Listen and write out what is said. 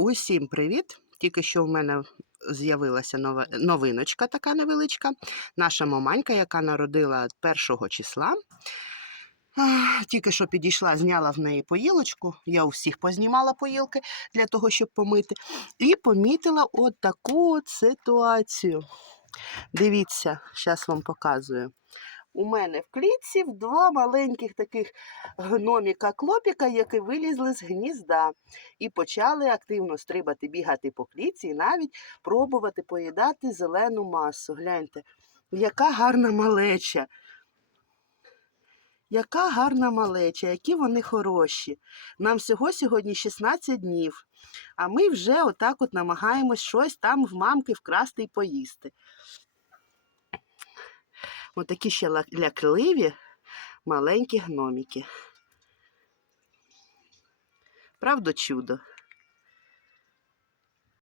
Усім привіт! Тільки що в мене з'явилася новиночка така невеличка. Наша маманька, яка народила першого числа. Тільки що підійшла, зняла в неї поїлочку. Я у всіх познімала поїлки для того, щоб помити. І помітила от таку от ситуацію. Дивіться, зараз вам показую. У мене в клітці два маленьких таких гноміка-клопіка, які вилізли з гнізда і почали активно стрибати, бігати по клітці і навіть пробувати поїдати зелену масу. Гляньте, яка гарна малеча. Яка гарна малеча, які вони хороші. Нам всього сьогодні 16 днів, а ми вже отак от намагаємось щось там в мамки вкрасти і поїсти. Отакі ще лякливі маленькі гноміки. Правда, чудо.